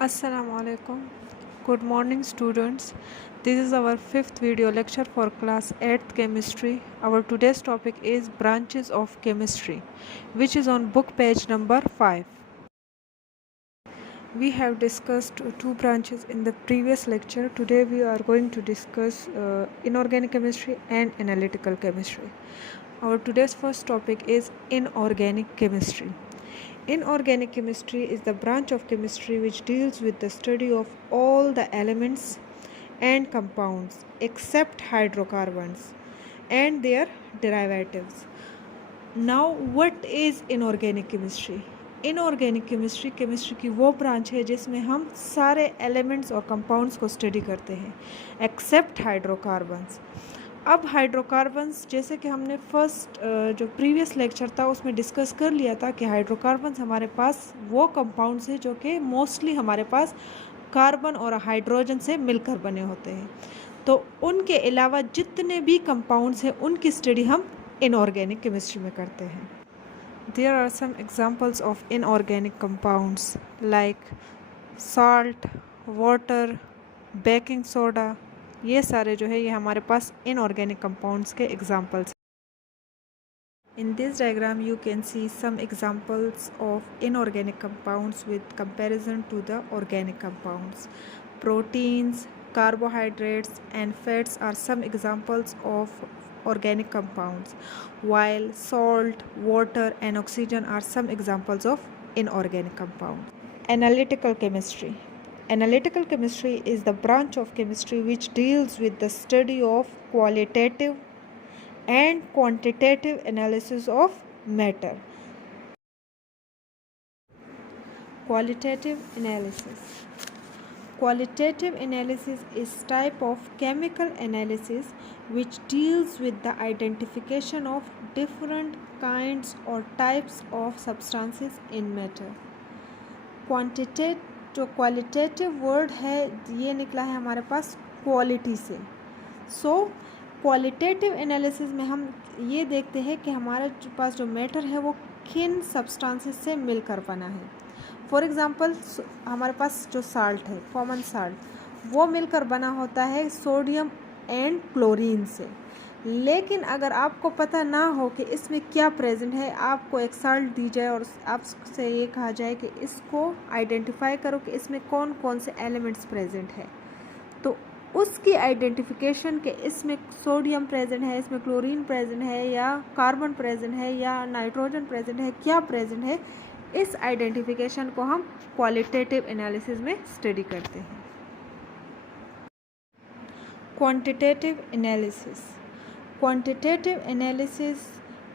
Assalamu alaikum. Good morning, students. This is our fifth video lecture for class 8th chemistry. Our today's topic is branches of chemistry, which is on book page number 5. We have discussed two branches in the previous lecture. Today we are going to discuss inorganic chemistry and analytical chemistry. Our today's first topic is inorganic chemistry. Inorganic chemistry is the branch of chemistry which deals with the study of all the elements and compounds except hydrocarbons and their derivatives. Now, what is inorganic chemistry? Inorganic chemistry की वो branch है जिसमें हम सारे elements और compounds को study करते हैं एक्सेप्ट हाइड्रोकार्बन्स। अब हाइड्रोकार्बन्स जैसे कि हमने फर्स्ट जो प्रीवियस लेक्चर था उसमें डिस्कस कर लिया था कि हाइड्रोकार्बन्स हमारे पास वो कंपाउंड्स हैं जो कि मोस्टली हमारे पास कार्बन और हाइड्रोजन से मिलकर बने होते हैं। तो उनके अलावा जितने भी कंपाउंड्स हैं उनकी स्टडी हम इनऑर्गेनिक केमिस्ट्री में करते हैं। There are some examples of inorganic compounds like salt, water, baking soda। ये सारे जो है ये हमारे पास inorganic compounds के examples। In this diagram you can see some examples of inorganic compounds with comparison to the organic compounds. Proteins, carbohydrates and fats are some examples of organic compounds, while salt, water and oxygen are some examples of inorganic compounds. Analytical chemistry. Analytical chemistry is the branch of chemistry which deals with the study of qualitative and quantitative analysis of matter. Qualitative analysis. Qualitative analysis is type of chemical analysis which deals with the identification of different kinds or types of substances in matter. जो qualitative word है ये निकला है हमारे पास quality से। सो qualitative analysis में हम ये देखते हैं कि हमारे पास जो मैटर है वो किन सब्सटेंसेस से मिलकर बना है। फॉर एग्ज़ाम्पल हमारे पास जो साल्ट है, कॉमन साल्ट, वो मिलकर बना होता है सोडियम एंड क्लोरीन से। लेकिन अगर आपको पता ना हो कि इसमें क्या प्रेजेंट है, आपको एक साल्ट दी जाए और आपसे ये कहा जाए कि इसको आइडेंटिफाई करो कि इसमें कौन कौन से एलिमेंट्स प्रेजेंट है, तो उसकी आइडेंटिफिकेशन के इसमें सोडियम प्रेजेंट है, इसमें क्लोरीन प्रेजेंट है या कार्बन प्रेजेंट है या नाइट्रोजन प्रेजेंट है, क्या प्रेजेंट है, इस आइडेंटिफिकेशन को हम क्वालिटेटिव एनालिसिस में स्टडी करते हैं। Quantitative analysis. Quantitative analysis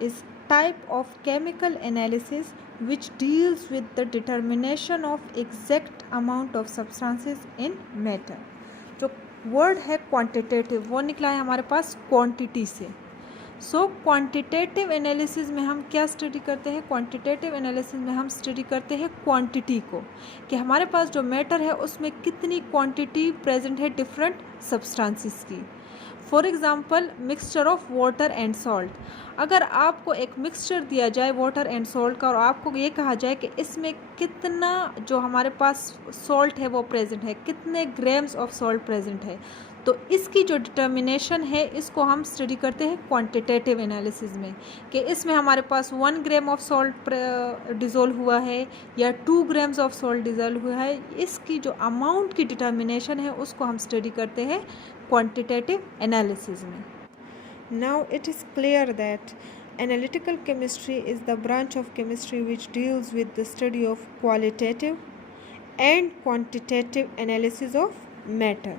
is type of chemical analysis which deals with the determination of exact amount of substances in matter। जो वर्ड है क्वांटिटेटिव वो निकला है हमारे पास क्वांटिटी से। सो क्वांटिटेटिव एनालिसिस में हम क्या स्टडी करते हैं? क्वांटिटेटिव एनालिसिस में हम स्टडी करते हैं क्वांटिटी को, कि हमारे पास जो मैटर है उसमें कितनी क्वांटिटी प्रेजेंट है डिफरेंट सब्सटेंसेस की। For example mixture of water and salt. अगर आपको एक मिक्सचर दिया जाए वाटर एंड सॉल्ट का और आपको ये कहा जाए कि इसमें कितना जो हमारे पास सॉल्ट है वो प्रेजेंट है, कितने ग्राम्स ऑफ सॉल्ट प्रेजेंट है, तो इसकी जो डिटर्मिनेशन है इसको हम स्टडी करते हैं क्वांटिटेटिव एनालिसिस में, कि इसमें हमारे पास 1 ग्राम ऑफ सॉल्ट डिज़ोल्व हुआ है या 2 ग्राम्स ऑफ सॉल्ट डिज़ोल्व हुआ है। इसकी जो अमाउंट की डिटर्मिनेशन है उसको हम स्टडी करते हैं क्वांटिटेटिव एनालिसिस में। Now it is clear that analytical chemistry is the branch of chemistry which deals with the study of qualitative and quantitative analysis of matter.